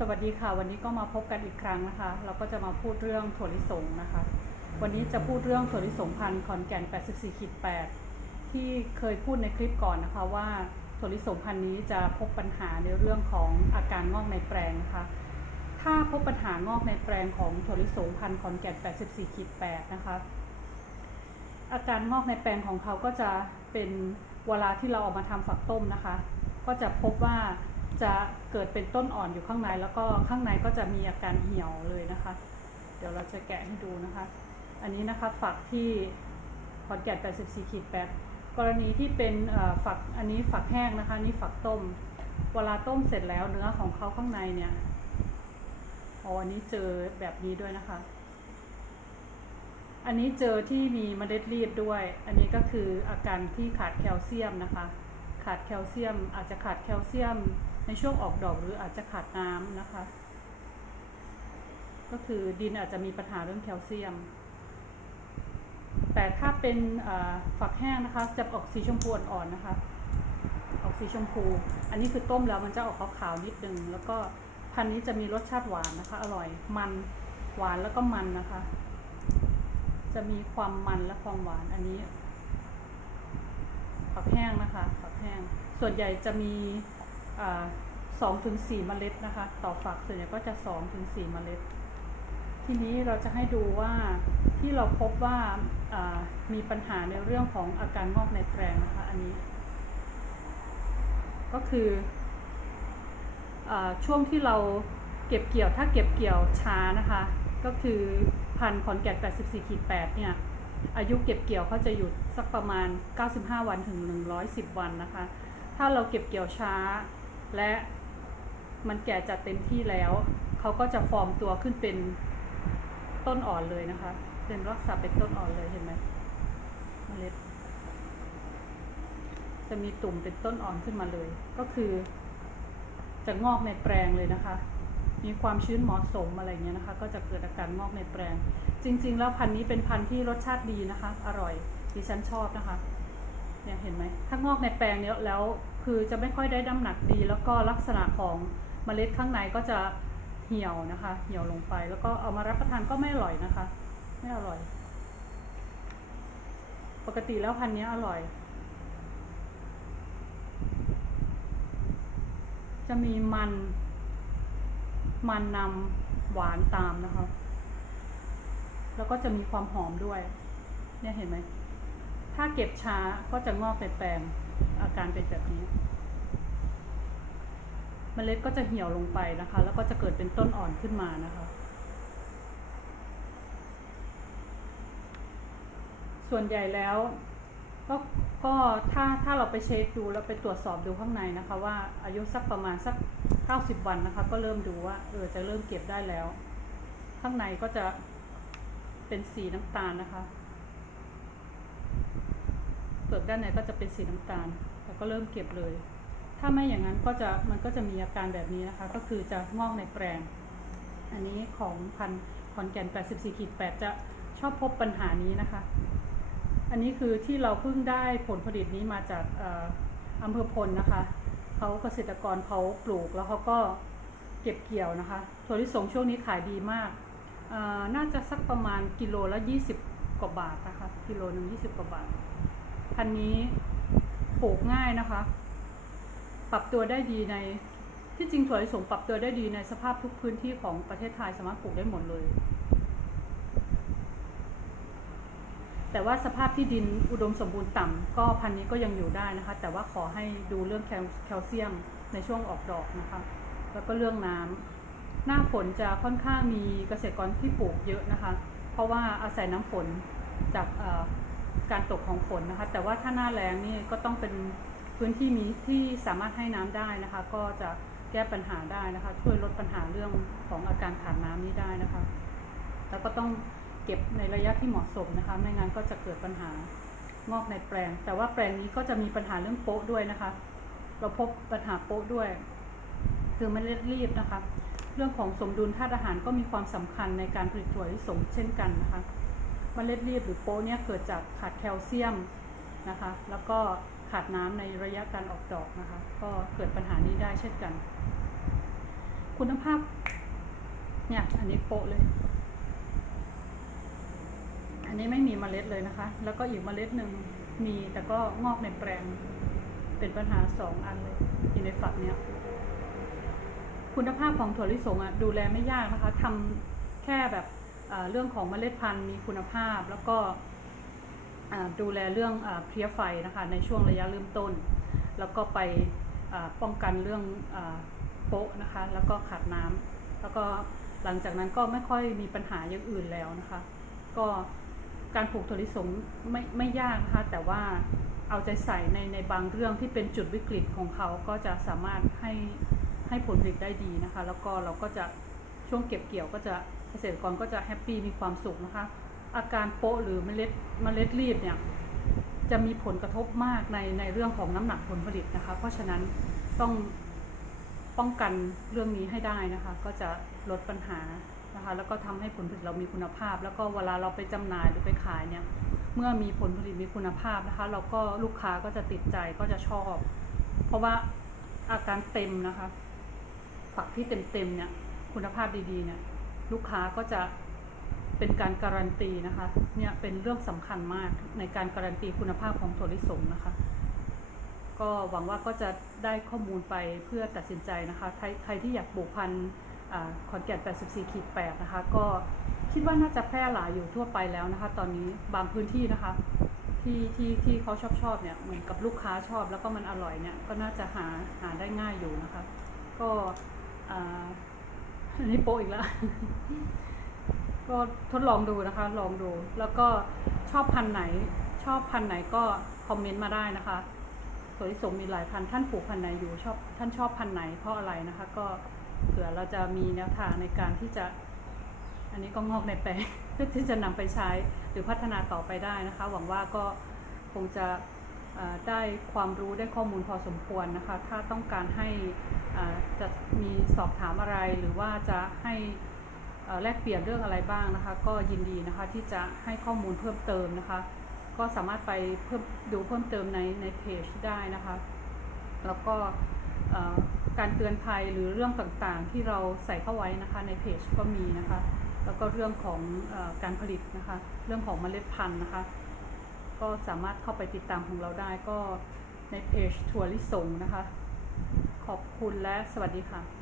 สวัสดีค่ะ วันนี้ก็มาพบกันอีกครั้งนะคะ เราก็จะมาพูดเรื่องถั่วลิสงนะคะ วันนี้จะพูดเรื่องถั่วลิสงพันธุ์ขอนแก่น 84ขีด8ที่เคยพูดในคลิปก่อนนะคะว่าถั่วลิสงพันธุ์นี้จะพบปัญหาในเรื่องของอาการงอกในแปลงนะคะ ถ้าพบปัญหางอกในแปลงของถั่วลิสงพันธุ์ขอนแก่น 84ขีด8นะคะ อาการงอกในแปลงของเขาก็จะเป็นเวลาที่เราเอามาทำฝักต้มนะคะ ก็จะพบว่า จะเกิดเป็นต้นอ่อนอยู่ข้างใน แล้วก็ข้างในก็จะมีอาการเหี่ยวเลยนะคะ เดี๋ยวเราจะแกะให้ดูนะคะ อันนี้นะคะฝักที่ขอนแก่น84ขีด8กรณีที่เป็นฝักอันนี้ฝักแห้งนะคะนี่ฝักต้ม เวลาต้มเสร็จแล้วเนื้อของเขาข้างในเนี่ยอ๋ออันนี้เจอแบบนี้ด้วยนะคะ อันนี้เจอที่มีเมล็ดรีบด้วย อันนี้ก็คืออาการที่ขาดแคลเซียมนะคะ ขาดแคลเซียม อาจจะขาดแคลเซียมในช่วงออกดอกหรืออาจจะขาดน้ำนะคะ ก็คือดินอาจจะมีปัญหาเรื่องแคลเซียม แต่ถ้าเป็นฝักแห้งนะคะ จะออกสีชมพูอ่อนๆนะคะ ออกสีชมพู อันนี้คือต้มแล้วมันจะออกขาวๆนิดนึง แล้วก็พันนี้จะมีรสชาติหวานนะคะ อร่อยมันหวานแล้วก็มันนะคะ จะมีความมันและความหวานอันนี้ฝักแห้งนะคะ ห้ง ส่วนใหญ่จะมีสองถึงสี่เมล็ดนะคะ ต่อฝักส่วนใหญ่ก็จะสองถึงสี่เมล็ด ทีนี้เราจะให้ดูว่าที่เราพบว่ามีปัญหาในเรื่องของอาการงอกในแปลงนะคะ อันนี้ ก็คืออช่วงที่เราเก็บเกี่ยวถ้าเก็บเกี่ยวช้านะคะ ก็คือพันธุ์ขอนแก่น84ขีด8เนี่ย อายุเก็บเกี่ยวเขาจะอยู่สักประมาณ 95 วันถึง 110 วันนะคะ ถ้าเราเก็บเกี่ยวช้า และมันแก่จัดเต็มที่แล้ว เขาก็จะฟอร์มตัวขึ้นเป็นต้นอ่อนเลยนะคะ เป็นลักษณะเป็นต้นอ่อนเลยเห็นไหมเมล็ดจะมีตุ่มเป็นต้นอ่อนขึ้นมาเลย ก็คือ จะงอกในแปลงเลยนะคะ มีความชื้นเหมาะสมอะไรเงี้ยนะคะ ก็จะเกิดอาการงอกในแปลง จริง ๆ แล้วพันธุ์นี้เป็นพันธุ์ที่รสชาติดีนะคะ อร่อยดิฉันชอบนะคะเนี่ยเห็นไหมถ้างอกในแปลงเนี้ยแล้วคือจะไม่ค่อยได้น้ำหนักดี แล้วก็ลักษณะของเมล็ดข้างในก็จะเหี่ยวนะคะ เหี่ยวลงไปแล้วก็เอามารับประทานก็ไม่อร่อยนะคะ ไม่อร่อย ปกติแล้วพันธุ์นี้อร่อย จะมีมัน มันนำหวานตามนะคะ แล้วก็จะมีความหอมด้วย เนี่ยเห็นไหม ถ้าเก็บช้าก็จะงอกในแปลง อาการเป็นแบบนี้เมล็ดก็จะเหี่ยวลงไปนะคะ แล้วก็จะเกิดเป็นต้นอ่อนขึ้นมานะคะ ส่วนใหญ่แล้วก็ก็ถ้าถ้าเราไปเช็คดูแล้วไปตรวจสอบดูข้างในนะคะ ว่าอายุสักประมาณสัก 90 วันนะคะ ก็เริ่มดูว่าเออจะเริ่มเก็บได้แล้ว ข้างในก็จะ เป็นสีน้ำตาลนะคะ เปลือกด้านในก็จะเป็นสีน้ำตาล แล้วก็เริ่มเก็บเลย ถ้าไม่อย่างนั้นก็จะมันก็จะมีอาการแบบนี้นะคะ ก็คือจะงอกในแปลง อันนี้ของพันธุ์ขอนแก่น 84ขีด8จะชอบพบปัญหานี้นะคะ อันนี้คือที่เราเพิ่งได้ผลผลิตนี้มาจากอำเภอพลนะคะเขาเกษตรกรเขาปลูกแล้วเขาก็เก็บเกี่ยวนะคะถั่วลิสงช่วงนี้ขายดีมาก น่าจะสักประมาณกิโลละ20กว่าบาทนะคะกิโลหนึ่ง20กว่าบาท พันนี้ปลูกง่ายนะคะ ปรับตัวได้ดีในที่จริงถั่วลิสงปรับตัวได้ดีในสภาพทุกพื้นที่ของประเทศไทยสามารถปลูกได้หมดเลย แต่ว่าสภาพที่ดินอุดมสมบูรณ์ต่ำก็พันนี้ก็ยังอยู่ได้นะคะ แต่ว่าขอให้ดูเรื่องแคลแคลเซียมในช่วงออกดอกนะคะ แล้วก็เรื่องน้ำ หน้าฝนจะค่อนข้างมีเกษตรกรที่ปลูกเยอะนะคะ เพราะว่าอาศัยน้ำฝนจากการตกของฝนนะคะ แต่ว่าถ้าหน้าแล้งนี่ก็ต้องเป็นพื้นที่มีที่สามารถให้น้ำได้นะคะ ก็จะแก้ปัญหาได้นะคะ ช่วยลดปัญหาเรื่องของอาการขาดน้ำนี้ได้นะคะ แล้วก็ต้องเก็บในระยะที่เหมาะสมนะคะ ไม่งั้นก็จะเกิดปัญหางอกในแปลง แต่ว่าแปลงนี้ก็จะมีปัญหาเรื่องโป๊ะด้วยนะคะ เราพบปัญหาโป๊ะด้วย คือไม่เล็ดรีบนะคะ เรื่องของสมดุลธาตุอาหารก็มีความสำคัญในการผลิตถั่วลิสงเช่นกันนะคะเมล็ดรีบหรือโป๊ะเนี่ยเกิดจากขาดแคลเซียมนะคะ แล้วก็ขาดน้ำในระยะการออกดอกนะคะ ก็เกิดปัญหานี้ได้เช่นกัน คุณภาพเนี่ยอันนี้โปะเลย อันนี้ไม่มีเมล็ดเลยนะคะ แล้วก็อีกเมล็ดหนึ่งมีแต่ก็งอกในแปลง เป็นปัญหาสองอันเลยอยู่ในฝักเนี้ย คุณภาพของถั่วลิสงอะดูแลไม่ยากนะคะทำแค่แบบเรื่องของเมล็ดพันธุ์มีคุณภาพแล้วก็ดูแลเรื่องอเพลี้ยไฟนะคะในช่วงระยะเริ่มต้น แล้วก็ไปป้องกันเรื่องอโปะนะคะ แล้วก็ขาดน้ำแล้วก็หลังจากนั้นก็ไม่ค่อยมีปัญหาอย่างอื่นแล้วนะคะ ก็การปลูกถั่วลิสงไม่ไม่ยากนะคะแต่ว่าเอาใจใส่ในในบางเรื่องที่เป็นจุดวิกฤตของเขาก็จะสามารถให้ ให้ผลผลิตได้ดีนะคะ แล้วก็เราก็จะช่วงเก็บเกี่ยวก็จะเกษตรกรก็จะแฮปปี้มีความสุขนะคะ อาการโปะหรือเมล็ดเมล็ดรีบเนี่ยจะมีผลกระทบมากในในเรื่องของน้ำหนักผลผลิตนะคะ เพราะฉะนั้นต้องป้องกันเรื่องนี้ให้ได้นะคะ ก็จะลดปัญหานะคะ แล้วก็ทำให้ผลผลิตเรามีคุณภาพ แล้วก็เวลาเราไปจำหน่ายหรือไปขายเนี่ยเมื่อมีผลผลิตมีคุณภาพนะคะ เราก็ลูกค้าก็จะติดใจก็จะชอบ เพราะว่าอาการเต็มนะคะ ฝักที่เต็มๆเนี่ยคุณภาพดีๆเนี่ยลูกค้าก็จะเป็นการการันตีนะคะเนี่ยเป็นเรื่องสำคัญมากในการการันตีคุณภาพของถั่วลิสงนะคะ ก็หวังว่าก็จะได้ข้อมูลไปเพื่อตัดสินใจนะคะใครใครที่อยากปลูกพันธุ์ขอนแก่น 84ขีด8นะคะ ก็คิดว่าน่าจะแพร่หลายอยู่ทั่วไปแล้วนะคะ ตอนนี้บางพื้นที่นะคะ ที่ที่ที่เขาชอบชอบเนี่ยเหมือนกับลูกค้าชอบแล้วก็มันอร่อยเนี่ยก็น่าจะหาหาได้ง่ายอยู่นะคะ ก็ อันนี้โปอีกแล้ว ก็ทดลองดูนะคะ ลองดู แล้วก็ชอบพันไหน ชอบพันไหนก็คอมเมนต์มาได้นะคะถั่วลิสงมีหลายพันท่านปลูกพันไหนอยู่ชอบ ท่านชอบพันไหนเพราะอะไรนะคะ ก็เผื่อเราจะมีแนวทางในการที่จะ อันนี้ก็งอกในแปลงเพื่อที่จะนำไปใช้หรือพัฒนาต่อไปได้นะคะ หวังว่าก็คงจะ ได้ความรู้ได้ข้อมูลพอสมควรนะคะ ถ้าต้องการให้อ่าจะมีสอบถามอะไรหรือว่าจะให้อ่อแลกเปลี่ยนเรื่องอะไรบ้างนะคะ ก็ยินดีนะคะที่จะให้ข้อมูลเพิ่มเติมนะคะ ก็สามารถไปเพิ่มดูเพิ่มเติมในในเพจได้นะคะ แล้วก็อ่อการเตือนภัยหรือเรื่องต่างๆ ที่เราใส่เข้าไว้นะคะในเพจก็มีนะคะ แล้วก็เรื่องของออการผลิตนะคะ เรื่องของเมล็ดพันธุ์นะคะ ก็สามารถเข้าไปติดตามของเราได้ก็ในเพจถั่วลิสงนะคะ ขอบคุณและสวัสดีค่ะ